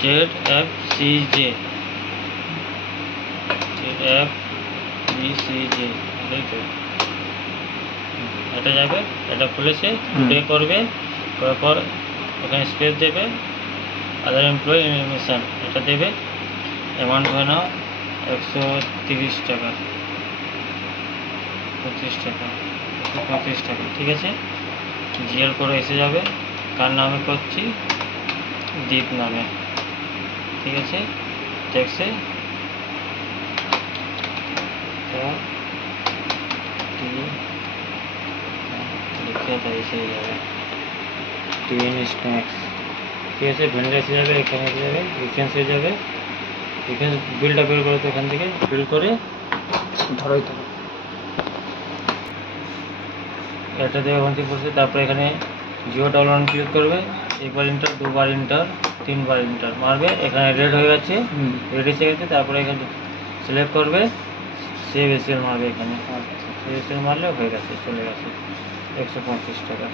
ZFCJ এটা যাবে, এটা খুলেছে, টুডে করবে, করার পর এখানে স্পেস দেবে, আদার এমপ্লয়ি ইনফরমেশান এটা দেবে, অ্যামাউন্ট হয় না 130 টাকা, 25 টাকা, 135 টাকা, ঠিক আছে। জিএল করে এসে যাবে, কার নামে করছি, দীপ নামে, ঠিক আছে। ট্যাক্সে লিখে তাই এসে যাবে টিএন স্ন্যাক্স, ঠিক আছে। ভেন্ডার এসে যাবে, এখানে এসে যাবে, রিফারেন্স হয়ে যাবে, রিফারেন্স বিলটা বের করে তো এখান থেকে বিল করে ধরোই তো এটা দেবে ওয়ান পড়ছে। তারপরে এখানে জিও ডলার ক্লিক করবে, একবার ইন্টার, দুবার ইন্টার, তিনবার ইন্টার মারবে, এখানে রেড হয়ে গেছে, রেড এসে গেছে। তারপরে এখানে সিলেক্ট করবে, সেভ এসএল মারবে, এখানে সেভ এসএল মারলে হয়ে গেছে, চলে গেছে 135 টাকা।